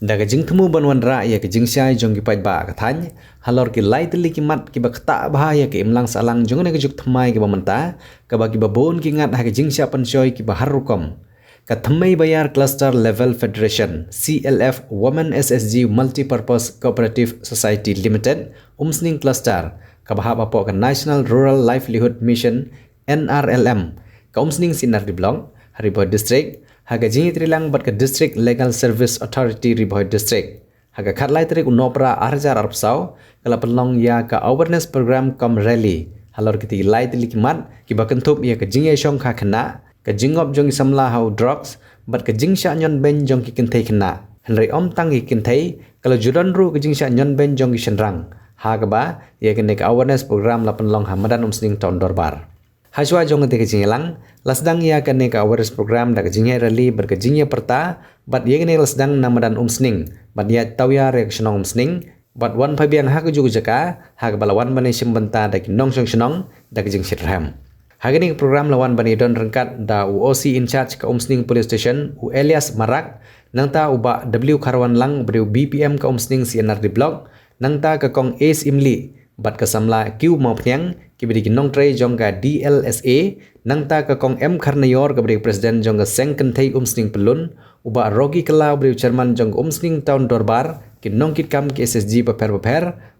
Daga jing temu banwan ra ya ke jing syai jong ki pai ba ka thany halor ki lai tili ki mat ki ba khata ba ya ke imlang salang jong ne ke juk thmai ki ba manta ka ba ki ba bon ki ngat ha ke jing sya pan shoy ki ba harukom ka thmai bayar cluster level federation CLF Women SSG Multipurpose Cooperative Society Limited umsning cluster ka ba ba po ka National Rural Livelihood Mission NRLM ka umsning sinar di blong Haribo district haga jingi trilang bat ka District Legal Service Authority Riboy District haga khatlai trik unopra arjar arpsau kala pelong ya ka awareness program kom rally halor kiti lai tili kimat ki bakentup ya ka jingi shong kha khana ka jingop jong samla how drugs bat ka jingsha nyon ben jong ki kinthei khana henry om tang ki kinthei kala judan ru ka jingsha nyon ben jong ki shenrang haga ba ya ka nek awareness program la pelong hamadan umsning ton dorbar Haswa jong te kejingelang lasdang ya kan ka awareness program da kejinghe rally berkejinghe perta bat ye ne lasdang namadan umsning bat ya tawya reaction umsning bat wan phabiang ha ku jaka ha ka balawan bani simbenta da kinong song snong da kejing sitram hagani program lawan bani don rengkat da UOC in charge ka umsning police station u Elias Marak nangta uba W Karwan lang beriu BPM ka umsning CNR di blog nangta ka kong Ace Imli bat kasamla Q mau pnyang kibidi kinong tray jongga DLSA nangta ka kong M Karnayor ka beri presiden jongga seng kenthei umsning pelun uba rogi kala beri chairman jong umsning town dorbar kinong kit kam ki SSG paper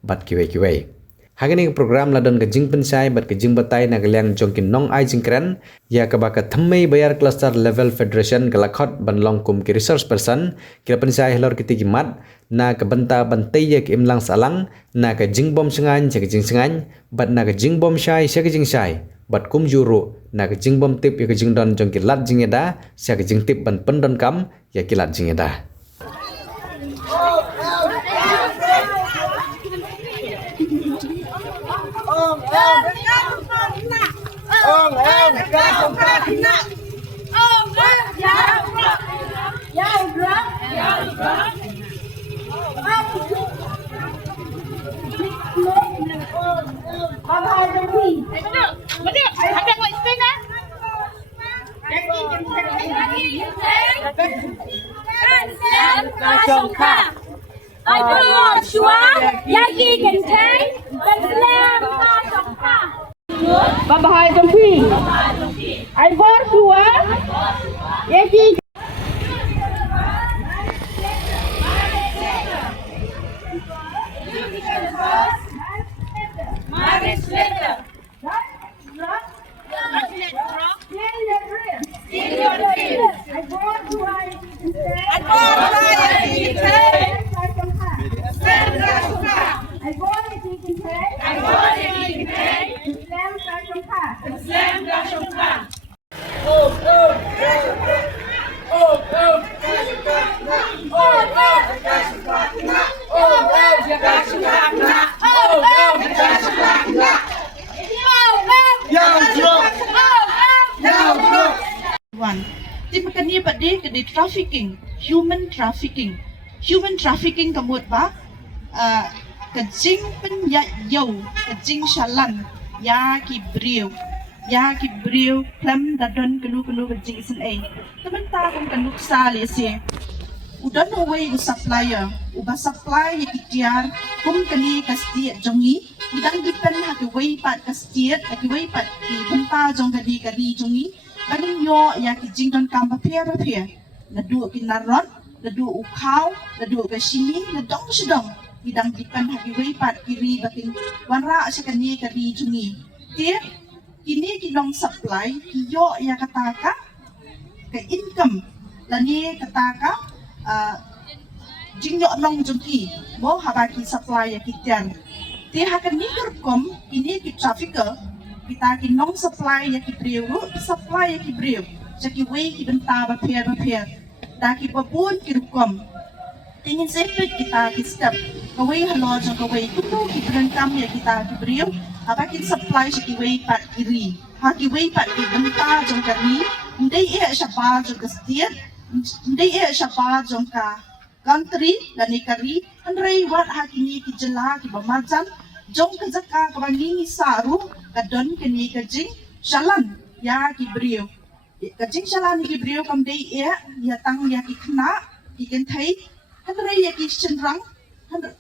bat kiwe hagani program ladon ka jing pensai bat ka jing batai na galyang jong kinong ai jingkran ya ka baka thammei bayar cluster level federation galakhot banlong kum ki resource person kira pensai helor kiti kimat na ka banta bantai ya ki imlang salang na ka jing bom sengan ja ka jing sengan bat na ka jing bom shai sya ka jing shai bat kum juru na ka jing bom tip ya ka jing don jong ki lat jing eda sya ka jing tip ban pendon kam ya ki lat jing eda I bor shua yaki kenteng dan slam ka songka Babahai Jompi I bor shua yaki Tipakania padi kedi trafficking, human trafficking kamut ba kajing pen ya yo kajing shalan ya ki brio klam dadon kenu kajing isin ay temen ta kung kanuk sali si udan away supplier uba supply ya kitiar kum kani kasti jongi idang dipen hakiway pat kastiet hakiway pat ki benta jong kadi jongi Baning yo ya ki jingdon kam papier na du kinaron na du ukaw na du kasini na dong sidong idang dipan hagiway pat kiri baking wanra sa kani kari jungi tie kini kinong supply yo ya kataka ka income lani kataka jingyo nong jungi mo habaki supply ya kitian tie hakan ni kurkom ini ki trafficker kita kinong supply ya kibriw supply ya kibriw sa kiway kibenta papier da kipapun kirukom tingin sepit kita kistep kaway halod sa kaway kuno kibrengkam ya kita kibriw abakin supply sa kiway pat kiri ha kiway pat kibenta jong kari hindi iya siya pa jong kastiyan hindi iya siya pa jong ka country lani kari andray wat ha kini kijala kibamajan jong kazaka kabangingi saru kadon kini kajing shalan ya kibriyo kajing shalan ni kibriyo kam dei ya tang ya kikna kiken thai Henry yaki cenderang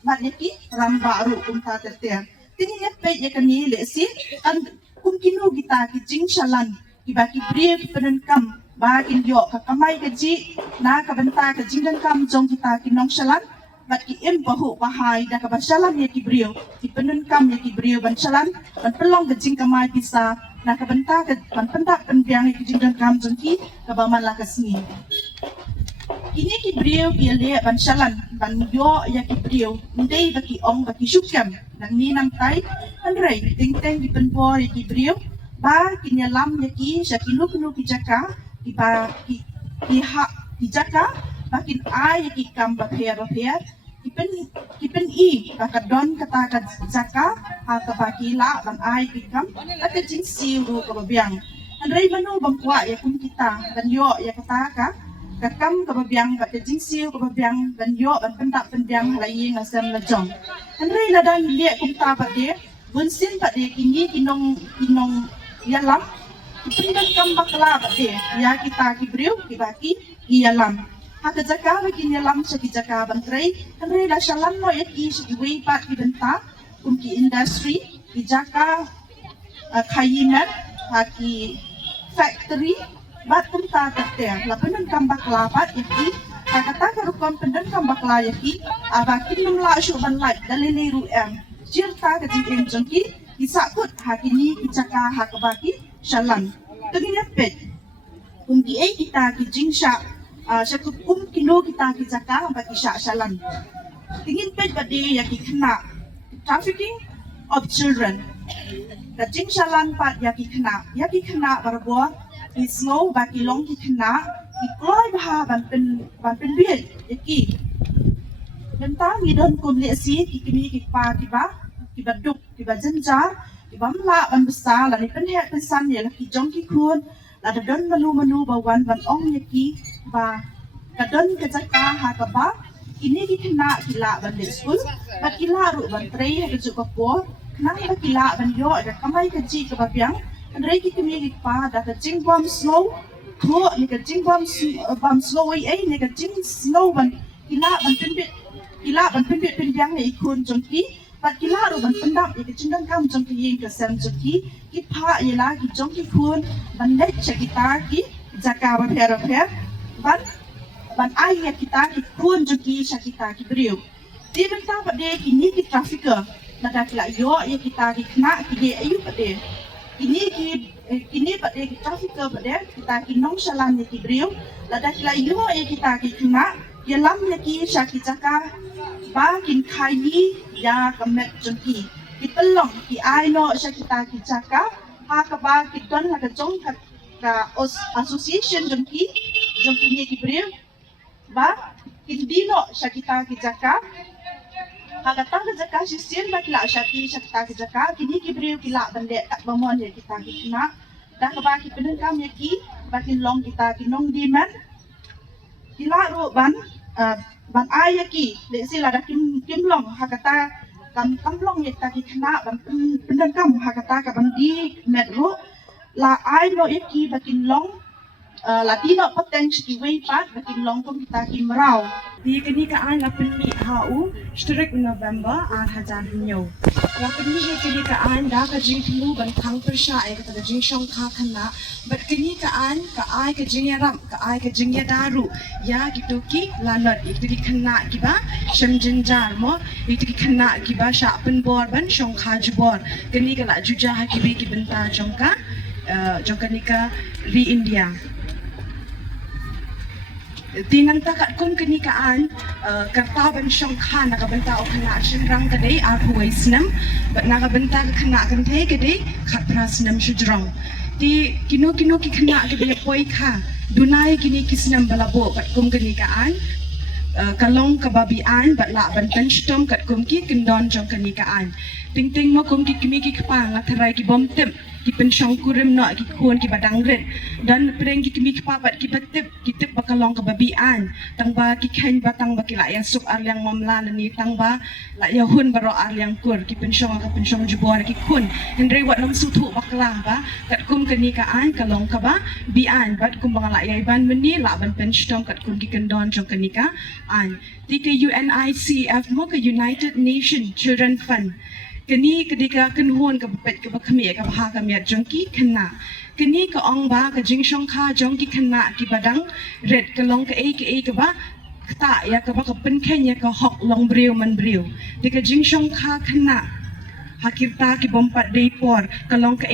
bat yaki ram baru kumta tertiar. Tini nepet yakani lesi kan kumkinu kita ki jing shalan ki baki bria ki penenkam ba in yo ka kamai ka ji na ka benta ka jing dan kam jong kita ki nong shalan bat ki em bahu bahai da ka bashalan yaki brio ki penenkam yaki brio ban shalan ban pelong ka jing kamai pisa na ka benta ka ban pentak penbiang ki jing dan kam jong ki ka baman la ka singi. Kini ki brio ki le ban shalan ban yo ya ki brio ndai baki ong baki syukam nang ni nang tai andrei ting teng ki penpo ya ki brio ba ki nyalam ya ki syakinu kinu ki jaka ki ba ki ha ki jaka bakin ai ya ki kam ba pher ki pen i ba ka don kata ka jaka ha ka ba ki la ban ai ki kam at jing siu ru ka biang andrei manu bangkwa ya kum kita dan yo ya kata ka kakam kababiang bat jing siu kababiang ban yo ban pendak pendiang lai ngasam la jong andre la dan lie kum ta bat de bun sin bat de kini kinong yalam pindan kam bakla bat de ya kita ki briu ki baki yalam ha ka jaka ba ki yalam sa ki jaka ban tre andre la shalan no ya ki si wei pat ki benta kum ki industry ki jaka khayiman ha ki factory bat kumta tertiar la penan kambak lapat yaki kata karukom penan kambak la yaki abakin numla syu ban lai dalili ru em jirta ka jing em jongki isakut hakini kicaka hakabaki shalan tengin pet kumki kita ki jingsha syakup kino kita kicaka baki shalan tingin pet bade yaki kena trafficking of children ka jing shalan pat yaki kena barbo ki snow baki long ki kena ki kloi bah ban pen biet yaki bentang mi don kum le si ki kini ki pa ki baduk ki bajenjar ki bamla ban besar la ni pen he pen san ya ki jong ki khun la da don manu bawan ban ong yaki ba ka don ka jaka ha ka ba ini ki kena ki la ban le school ba ki la ru ban trei ha ju ka po kena ba ki la ban yo da kamai ka ji ka ba biang andrei ki kemi ki pa da ka jing bom snow ko ni ka jing bom snow ai ni ka jing snow ban kila ban pinbit pinbiang ni ikun jongki bat kila ru ban pendam ki jing dan kam jongki yin ka sam jongki ki pa yela ki jongki kun ban let chakita ki jaka ba pher ban ai ya kita ki kun jongki chakita ki briu di benta ba de ki ni ki trafficker na da kila yo ya kita ki kena ki de ayu ba de kini pada kita fikir pada kita kinong shalan ni kibriu lada kila yo e kita kina yalam ni syaki jaka ba kin khayi ya kamet jongki kipelong ki aino syakita ki jaka ha ka ba ki don la ka jong ka association jongki ni kibriu ba kin dino syakita ki jaka Hakata ka jaka sisin ba kila syakita ki jaka kini kibriu kila bande tak bamon ya kita kina dah ka ba ki penengkam yaki bakin long kita kinong diman kila ru ban ayaki le sila dah kim long hakata kam long ya kita kina ban penengkam hakata ka ban di met ru la ai no yaki bakin long Latino potential way pat bakin long kom kita kimrau di kini ka an lapin mi hau strik November 2009 lapin mi kini ka an da ka jing mu ban thang persha ai ka jing shong kha khana but kini ka an ka ai ka jing ram ka ai ka jing ya daru ya gitu ki lanot itu di khana ki ba shem jinjar mo itu ki khana ki ba sha pen bor ban shong kha jbor kini ka la juja ha ki bi ki benta jongka jongka nika ri India Tinang takat kum kenikaan kartaban syong khan nakabenta o kana shinrang kadai arhuway snam but nakabenta kana kante kadai khatpra snam shudrong di kino ki kana kadai poi kha dunai kini kisnam balabo but kum kenikaan kalong kababian but la bantan shtom kat kum ki kendon jong kenikaan ting mo kum ki kimi ki kpang atharai ki bom tem ki pensyong kurim no ki kun ki badang red dan pereng ki kemi papat ki tip bakalong ke babian tang ba ki ken batang ba ki la ya sup ar yang mamla ni tang ba la ya hun baro ar yang kur ki pensyong jubor ki kun hendrei wat nom sutu baklang ba kat kum keni ka an kalong ka ba bian bat kum bang la ya ban meni la ban pensyong kat kum ki kendon jong keni ka an ti ke UNICEF mo ke United Nation Children Fund kini ketika kenhuan ke pepet ke bakami ke baha kami jongki kena kini ke ong ba ke jing shong kha jongki kena ki badang red ke long ke ke ba ta ya ke ba ke pen ken ya ke hok long briu man briu di ke jing shong kha kena hakirta ki bompat depor ke long ke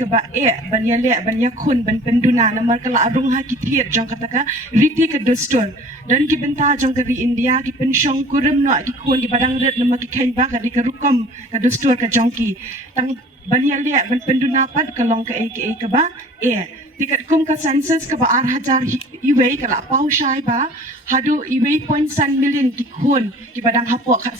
ke ba ban ya le ban ya kun ban penduna namar ke la arung ha ki thiet jong kata ka riti ke dostor dan ki benta jong ke di India ki pensyong kurum no ki kun ki badang red nama ki ken ba ka di ke rukom ka dostor ka jongki tang ban ya le ban penduna pat ke long ke ke ba tiket kum ka census ka ba 8,000 iwe ka la pau shai ba hadu iwe 0.1 million ki kun ki badang hapo khat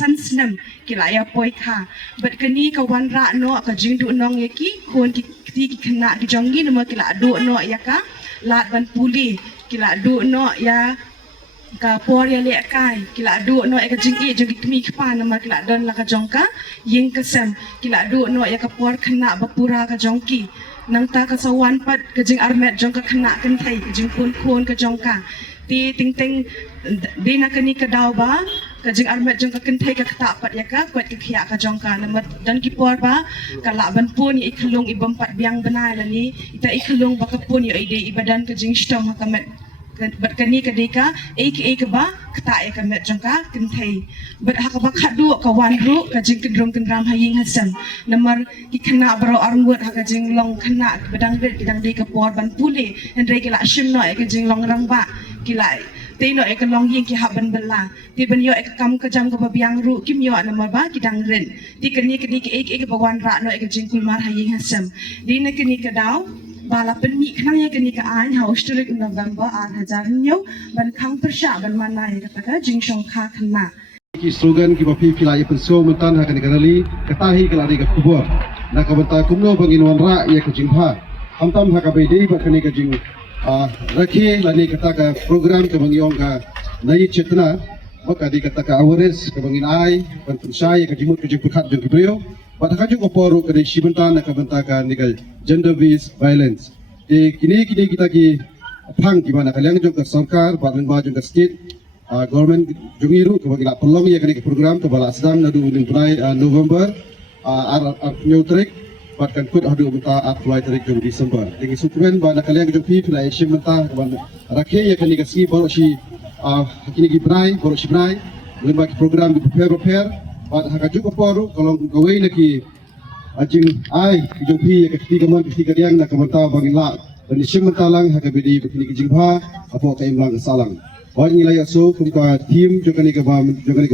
san snem ki la ya poi kha but kani ka wan ra no ka jing du nong ye ki kun ki kena ki jongi no ki la du no ya ka lat ban puli ki la du no ya ka por ya le kai ki la du no ka jing jong ki mi kpa no ma ki la don la ka jong ka ying ka sem ki la du no ya ka por kena ba pura ka jong ki nang ta ka sawan pat ka jing armet jong ka kena kan thai ka jing kun ka jong ka ti ting ting di na kani ka daw ba ka jing armet jong ka kan thai ka kata pat ya ka kwat ka khia ka jong ka namat dan ki por ba ka la ban pun i khlung i bompat biang banai la ni ita i khlung ba ka pun i ide ibadan ka jing stom ha ka met bat kani ka deka ke ba kata ya ka met jong ka kan thai bat ha ka ba khadu ka wan ru ka jing kendrom kendram haying hasam namar ki kena baro arngut ha ka jing long kena badang red kidang de ka por ban pule hendrei ki la shim no ka jing long rang ba ki la te no ka long ying ki ha ban bela ti ban yo ka kam ka jam ka babiang ru kim yo namar ba kidang ren ti kani ka dik ke ba wan ra no ka jing kulmar haying hasam di na kani ka daw bala penmi khnang ya kani ka an haus turik November 8,000 nyo ban khang persha ban manai ka ka jing shong kha khna ki slogan ki bapi filai penso mentan ha kani kanali katahi kalari ka kubur na ka banta kumno bangin wan ra ya ka jingha hamtam ha ka beidei ba kani ka jing rakhe lani kata ka program ka bangyong ka nai chetna maka di kata ka awareness ka bangin ai ban pensai ka jimut ka jing pukhat jong kibreo pada kaju ko poru ka di sibentan ka banta ka nikal gender based violence kini kita ki phang ki mana kalyang jong ka sarkar badang ba jong ka state government jungiru ke bagi pelong ya kini program ke bala sedang nadu unin prai November neutrik batkan kut hadu benta apply tarik jong December dengan sukumen bana kalyang jong pi pila action menta ban rakhe ya kini ka si boro si kini ki prai boro si prai lemba ki program di prepare bat hakaju ko poru kalau gawai naki ajing ai jong pi ya ketiga mon ketiga yang nak menta bangin la dan action menta lang hakabidi kini ki jingha apo ka imlang salang Orang nilai aso kumka tim juga ni ke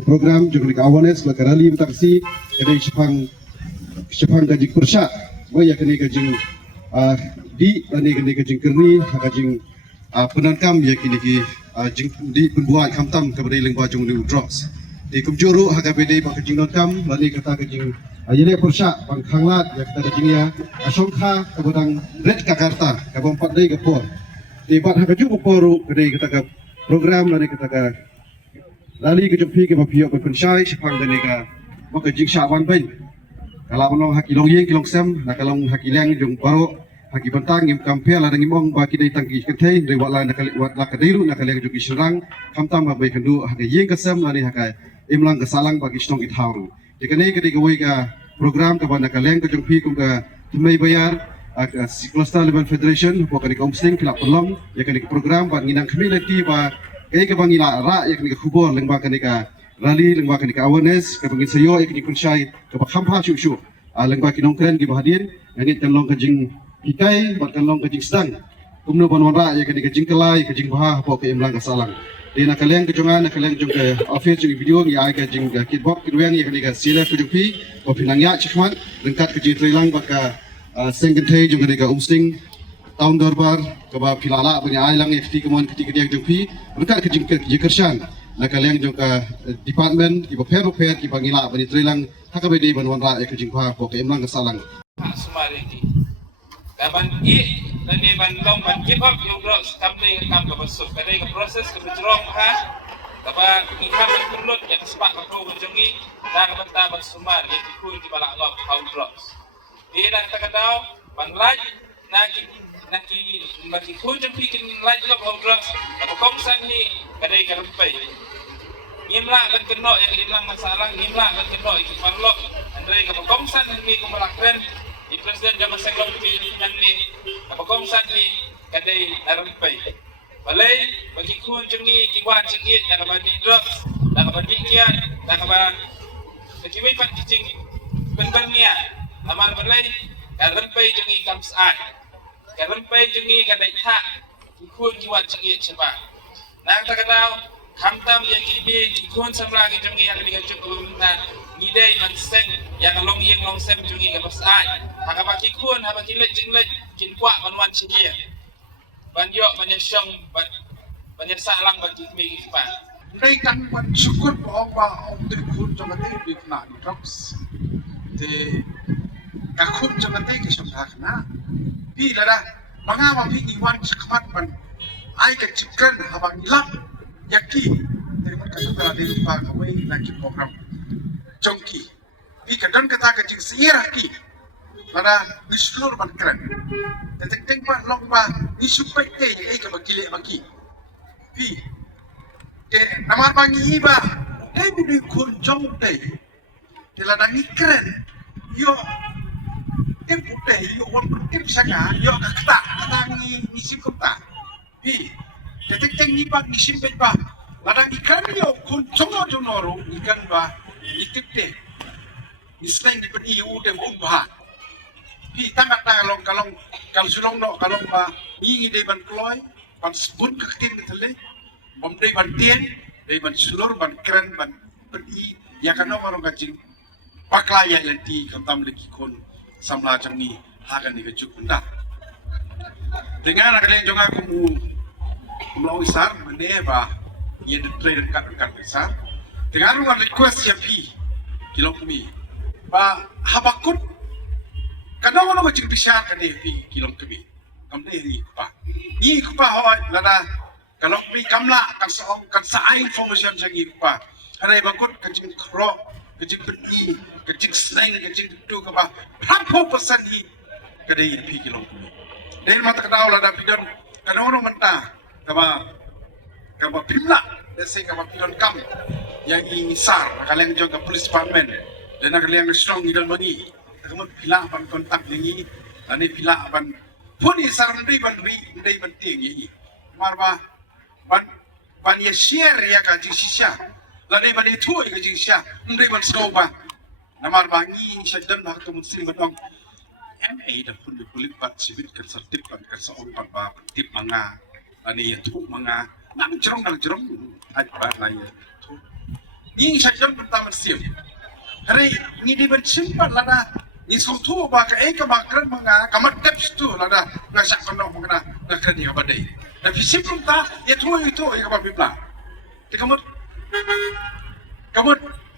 program juga ni ke awareness la karali mtaksi kadai sepang gaji persya boy ya kini gajing di ani kini gajing kerni gajing penankam ya kini ki jing di pembuat kamtam kepada lengba jung ni drops di kumjuru hakabede pak gajing nankam lani kata gajing yele persya bang khanglat ya kata gajing ya asongkha kabadang red kakarta kabompat dai kapor di bat hakaju poru kadai kata program lani kata ka lali ke jumpi ke bapio ke pensyai sepang dan ka maka jing syawan bain kalau long haki long yeng kilong sem nak long haki leng jong baro haki bantang ngim kampel la ngimong ba kidai tangki kethei re wala nak wat la kadiru nak leng jong isurang kamtam ba bai kendu haki yeng kesem lani haka imlang ke salang bagi stong it hauru dikane ke digawai ka program ke bana ka leng ke jumpi kum ka tumai bayar Coastal Level Federation bukan di Komsting kelak pelong ya kan program buat nginang community ba kai ka bangila ra ya kan khubor lengba kan ka rally lengba kan ka awareness ka bangin sayo ya kan kunsyai ka khampa shu lengba ki nongkren ki bahadin ngit kan long ka jing hikai buat kan long ka jing sedang kumno banwan ra ya kan ka jing kelai ka jing bah apa ka imlang ka salang di nak kaleng ke jongan nak kaleng jong ke office jong video ni ai ka jing ka kitbok ki ruang ya kan ka sila ku jong pi ko pinang ya chikman lengkat ke jing trilang ba ka Sengkentei juga dengan umsting tahun dorbar keba pilala punya ailang FT kemon ketika dia jumpi mereka kekersan nak kalian juga department kiba per kiba ngila bani trilang hakabedi banwan ra ke jingpa ko ke emlang kesalang mariki. Kapan nani ban long ban give up yung drugs kamne kam ka basuk kadai ka proses ka berjerong ha kaba iha ban kulot yang sepak ka ko jongi da ka banta ban sumar yang ikut di balak ngop how drugs dia nak kata daw ban laj naki maki ko jong pikin laj ngop how drugs ka kongsan ni kadai ka rupai ngimla ban keno yang hilang masalah ngimla ban keno ikut marlok andre ka kongsan ni ko malakren di Presiden Jawa Seklong yang ni apakongsan ni kadai narampay. Balay bagi ku jengi kiwat jengi nakabadi drugs, nakabadi kian, nakaba kajiway pan kijing benban niya. Amal balay narampay jengi kamsaan. Narampay jengi kadai tak ku kiwat jengi siapa. Nang takadaw kamtam yang kini ikon samlagi jengi yang digajuk na ngidai man seng yang long yang long sem jengi kamsaan. Hakabaki kun habaki lej jinglej kinwa manwan chigia banyo banyasyong banyasalang bagi mi pa đây căn quan syukur bahwa ông tôi khôn cho cái việc nào đi drugs thì cả khôn cho cái sông hạc na vì là đã mga mami iwan sekemat man ai cái chicken habang ilang yaki dari mereka juga ada di pagawai lagi program jongki vì cả đơn kata cái chữ siraki mana ni seluruh ban keren. Detek ban long ba ni supaya te ke bagile bagi. Pi. Ke namar bangi ba. Ni kun jong te. Te la dangi keren. Yo putih yo wan tim sanga yo kakta katangi ni simkota. Pi. Detek ni ba ni simpet ba. La dangi keren yo kun jong ro ikan ba itipte. Islang di pen iu de ba. Pi tangat na kalau sulong no kalau ba ingi de ban kloy ban sebut ke tin betele bom de ban tien de ban sulur ban keren ban pedi ya kana warong kacing paklaya lenti kantam lagi kon samla jamni hagan ni kejuk unda dengan kalian jonga kumu mau isar mene ba ye de trader kat besar dengan ruang request ya pi kilong kumi ba habakut kadang orang macam bisa kena pi kilong kebi, kamu ni kupa hoi lada kalau pi kamla kan saai information jangi kupa, hari bangkut kecing krok, kecing beri, kecing slang, kecing tu kupa, berapa persen ni kedai pi kilong kebi. Dari mata kenal lada pidon, kadang orang mentah, kaba pimla, desi kaba pidon kam, yang insar, kalian jaga polis department, dan kalian strong idol bagi. Kamu pila ban kontak dengi, ane pila ban puni sarang dari ban tinggi. Marba ban ya share ya kaji sisa, lade ban itu ya kaji sisa, dari ban skoba. Namar bangi syadan nak tu muslim dong. MA dah pun dikulik ban sibit kersertip ban kersaon ban ba tip manga, ane ya tu manga. Nak jerong ada ban lain. Ni syadan pertama siap. Hari ni di ban simpan lada. Isong tu ba ka keren mga kamat tips tu lada ngasak kono mga nakani ka badai. Na fisipun ta ya tu itu ka babibla. Ti kamot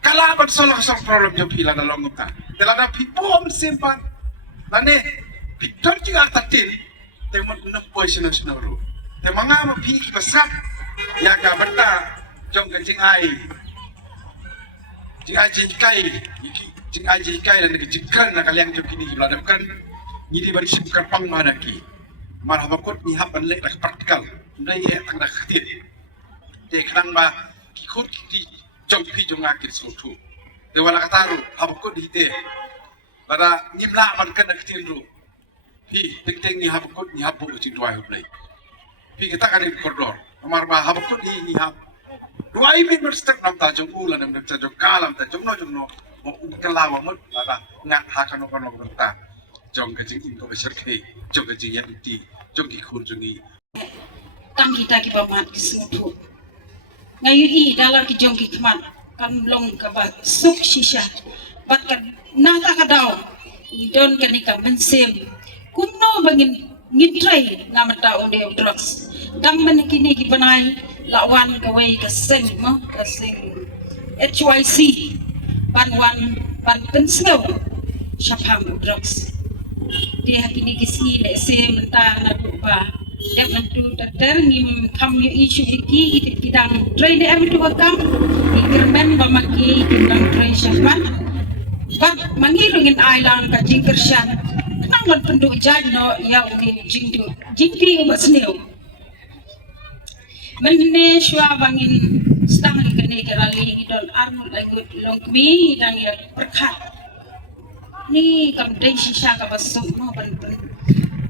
kalaban solo sa problem yo pila na long ta. Telada pipom simpan. Lane pitor ti atatin te mo na position na snoro. Te mga mapi basap ya ka banda jong kencing ai. Jing kai dan kejikan nak kalian jom kini belada bukan jadi bari sibukkan pang mana ki marah makut ni hab ban lek praktikal ndai ya tang dak khatir de kran ba ki khot ki jom pi jom ngakit sutu de wala kataru hab ko di te pada nimla man kan khatir ru pi teng ni hab ko ni hab bo ci tuai hu play pi kita kan di koridor amar ba hab ko ni hab duai min berstek nam ta jong ulan nam ta jong kalam ta jong no mau kelawa mut lada ngat hakan kono benta jong kecing inko beserke jong kecing ya iti jong ikut jongi kan kita ki pamat ki sutu ngayu i dalar ki jong ki kman kan long ka ba suk shisha bat kan nata ka daw don kan ka bensem kuno bangin ngitrai ngamata ode drugs dang man kini ki banai lawan ka way ka seng mo ka seng HYC ban pensel syapam drugs dia kini kisi le se mentah na dupa dia mentu tater ngim kam yu isu iki itit kidang train de every dua kam ikirmen bamaki kidang train syafan bak mangilungin ailang ka jingkersyan nang lan penduk jano ya ugi jingdi basneu menne shwa bangin stang kene kerali don armul lagut longmi dan ya perkat ni kam dai shisha ka basum no ban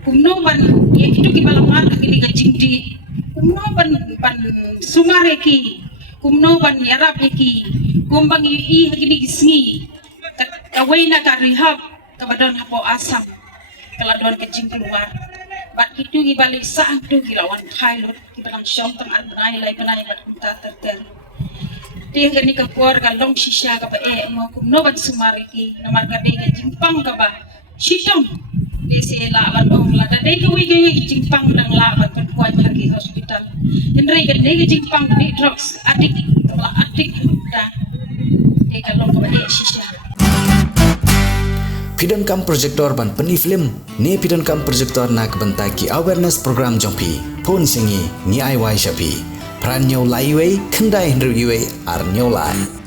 kumno ban ye kitu ki balaman kini ka jingdi kumno ban sumare ki kumno ban yarap ki kumbang i kini gisngi kawena ka rehab kabadon hapo asam kaladon ka jing keluar bat itu gibalik saan tu gilawan pilot gibalang syong tang anay lai panay bat kunta terter dia gani ka kuar ka long shisha ka ba mo kumno ban sumare ki namar ka de ka jingpang ka ba shitong de se la ban ong la de ka wi jingpang dang la ban kan kuai lagi hospital hendrai ka de jingpang ni drugs adik da de ka long ka ba shisha Pidon kam projector ban peni film ne pidon kam projector nak bentai ki awareness program jompi pon singi ni ai wai shapi pran nyau lai wei kendai hendru ar nyau lai